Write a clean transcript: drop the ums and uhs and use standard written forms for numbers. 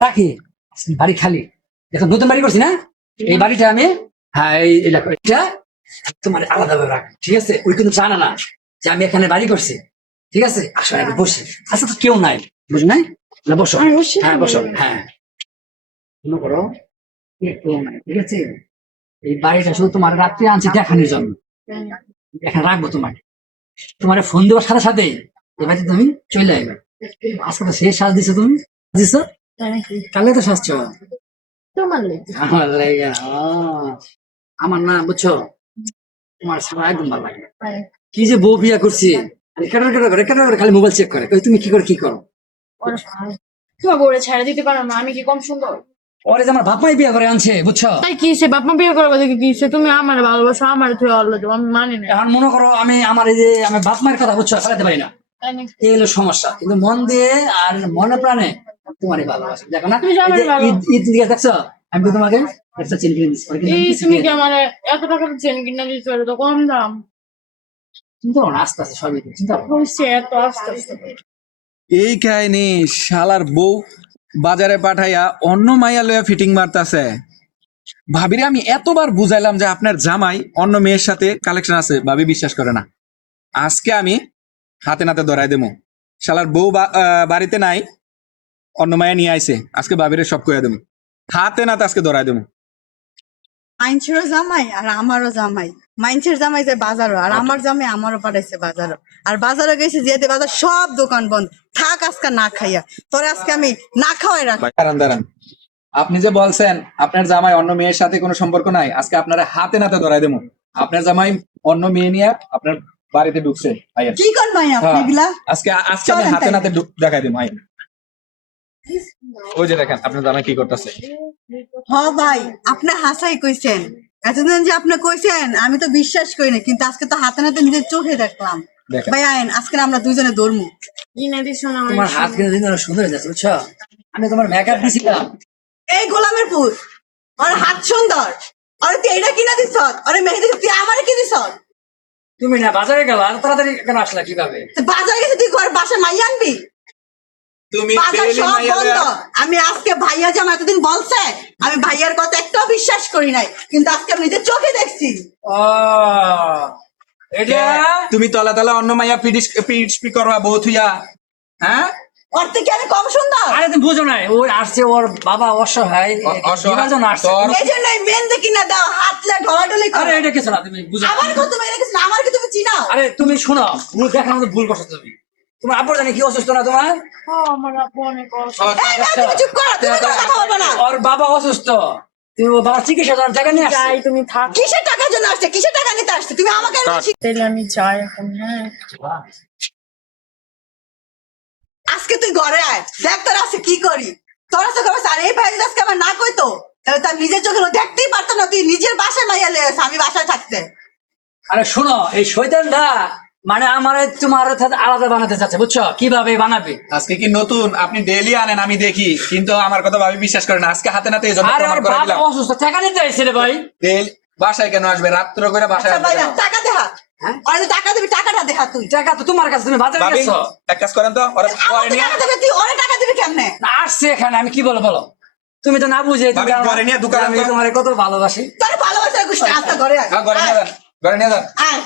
রাখি বাড়ি খালি। দেখো নতুন বাড়ি করছি না, এই বাড়িটা আমি, হ্যাঁ এই দেখো এটা তোমার আলাদা ভাবে রাখ, ঠিক আছে? ওই কিন্তু জানা না যে আমি এখানে বাড়ি করছি, ঠিক আছে? আসো একটু বসি, আচ্ছা তো কেউ নাই, বুঝ নাই? বসো, হ্যাঁ বসো, হ্যাঁ মনে করো কেউ নাই, ঠিক আছে? এই বাড়িটা শুধু তোমার রাত্রে আনছি দেখানোর জন্য, এখানে রাখবো তোমাকে। তোমার ফোন দেওয়ার সাথে সাথে এবারে তুমি চলে আসবে। আজকে তো শেষ সাজ দিছো তুমি, দিছো কালে তো সাজছো আমার লেগে। আমার না বুঝছো, তোমার ছাড়া একদম ভালো লাগে। কি যে বউ বিয়া করছি, খালি মোবাইল চেক করে, তুমি কি করে কি করো? তোমার বউরে ছেড়ে দিতে পারো না, আমি কি কম সুন্দর? ওরে যে আমার বাপ মাই বিয়া করে আনছে, বুঝছো? তাই কি সে বাপ মা বিয়ে করবে দেখে কি সে? তুমি আমার ভালোবাসো, আমার তুই আল্লাহ দেবো, আমি মানি না। এখন মনে করো আমি আমার এই যে আমি বাপ মায়ের কথা বুঝছো চালাতে পারি না, তাই নাকি? এই হলো সমস্যা। কিন্তু মন দিয়ে আর মনে প্রাণে তোমারই ভালোবাসি। দেখো না তুমি জানো এই যে ভালো। ঈদ দিকে দেখছো, আমি তো তোমাকে একটা চেন কিনে দিচ্ছি, এই তুমি কি আমার এত টাকা চেন কিনা দিতে পারো? তো কম দাম। চিন্তা করো না, আস্তে আস্তে সবই চিন্তা করো। হয়েছে এত আস্তে আস্তে। এই কাহিনী শালার বউ বাজারে পাঠাইয়া অন্য মাইয়া লইয়া ফিটিং মারতাছে। ভাবিরে আমি এতবার বুঝাইলাম যে আপনার জামাই অন্য মেয়ের সাথে কালেকশন আছে, ভাবি বিশ্বাস করে না। আজকে আমি হাতে নাতে ধরাই দেবো। শালার বউ বাড়িতে নাই, অন্য মাইয়া নিয়ে আইছে, আজকে ভাবিরে সব কইয়া দেবো, হাতে নাতে আজকে ধরাই দেবো। মাইনছেরও জামাই আর আমারও জামাই। মাইনছের জামাই যায় বাজারও, আর আমার জামাই আমারও পাঠাইছে বাজারও। আর বাজারে গেছে যেতে বাজার সব দোকান বন্ধ। থাক আজকে না খাইয়া, তোরে আজকে আমি না খাওয়াই রাখ। দাঁড়ান দাঁড়ান, আপনি যে বলছেন আপনার জামাই অন্য মেয়ের সাথে কোনো সম্পর্ক নাই, আজকে আপনারা হাতে নাতে ধরাই দেবো। আপনার জামাই অন্য মেয়ে নিয়ে আপনার বাড়িতে ঢুকছে। আইয়া কি করবাই আপনি হ্যাঁ, এগুলা? আজকে আজকে আমি চলেন হাতে তাই। নাতে দেখাই দেবো। আইন ওই যে দেখেন আপনার জামাই কি করতেছে। হ ভাই, আপনি হাসাই কইছেন, এতদিন যে আপনি কইছেন আমি তো বিশ্বাস করি না, কিন্তু আজকে তো হাতে নাতে নিজের চোখে দেখলাম। দেখেন। ভাই আইন, আজকে আমরা দুজনে ধরমু। কিনে দিস না তোমার হাত কিনে দিন সুন্দর হয়ে যাচ্ছে, বুঝছো? আমি তোমার মেকআপ দিছিলাম। এই গোলামের পুত, আর হাত সুন্দর, আরে তুই এটা কিনা দিছ? আরে মেহেদি তুই আমারে কি দিছ? তুমি না বাজারে গেলা, এত তাড়াতাড়ি কেন আসলা কিভাবে? বাজারে গেছে তুই ঘর বাসায় মাই আনবি? তুমি বাজার ডেইলি সব মাইয়া বন্ধ। লইয়া- আমি আজকে ভাইয়া যে আমার এতদিন বলছে, আমি ভাইয়ার কথা একটাও বিশ্বাস করি নাই, কিন্তু আজকে আমি নিজের চোখে দেখছি। ও এটা তুমি তলা তলা অন্য মাইয়া পিড়ি করবা বউ থুইয়া, হ্যাঁ? ওর থেকে আমি কম সুন্দর? আরে তুমি বুঝো নাই, ওই আসছে ওর বাবা অসহায়, অসহায়, বিভাজন আসছে। তোর- এই জন্য মেহেন্দি কিনা দাও, হাতলে ঢলাঢলি করো। আরে এটা কিছু না, তুমি বুঝো না। আমার কথা মেরে গেছে, আমার কি তুমি চিনাও? আরে তুমি শোনো, ভুল দেখার মতো ভুল করছো তুমি। তোমার আব্বুর জানি কি অসুস্থ না তোমার? আমার আপু অনেক অসুস্থ। এই না, তুমি চুপ করো, তুমি কোনো কথা বলবে না। ওর বাবা অসুস্থ, তুমি ওর বাবার চিকিৎসা জন্য টাকা নিয়ে আসছে। যাই তুমি থাক, কিসের টাকার জন্য আসছে? কিসের টাকা নিতে আসছে? তুমি আমাকে তাহলে আমি যাই এখন। হ্যাঁ আজকে তুই ঘরে আয়, দেখ তোর আজকে কি করি। তোর আজকে খবর আর এই ভাই যদি আজকে আমার না কইতো, তাহলে তার নিজের চোখে দেখতেই পারতো না। তুই নিজের বাসায় মাইয়া লেগে গেছে, আমি বাসায় থাকতে। আরে শোনো, এই শয়তানটা মানে আমার তোমার সাথে আলাদা বানাতে চাচ্ছে, বুঝছো? কিভাবে বানাবে? আজকে কি নতুন? আপনি ডেইলি আনেন, আমি দেখি, কিন্তু আমার কথা ভাবি বিশ্বাস করেন না। আজকে হাতে নাতে এই জন্য আরে প্রমাণ ওর করে বাবা দিলাম। অসুস্থ, টাকা নিতে আইছে রে ভাই। ডেইলি বাসায় কেন আসবে? রাত্র করে বাসায় আচ্ছা আসবে ভাই, কেন? টাকা দেহা। হ্যাঁ? আরে টাকা দিবি, টাকাটা দেখা তুই। টাকা তো তোমার কাছে, তুমি বাজারে ভাবি গেছো এক কাজ করেন তো, ওরা আমার ঘরে তো নিয়ে টাকা দেবে, তুই ওরে টাকা দিবি কেমনে? না, আসছে এখানে, আমি কি বলো বলো? তুমি তো না বুঝে ভাবি, ঘরে নিয়ে দোকানে আমি তো- তোমার কত ভালোবাসি। তোর ভালোবাসার গোষ্ঠী, আস্তে ঘরে আয়। ঘরে নিয়ে যান, ঘরে নিয়ে যান। আয়।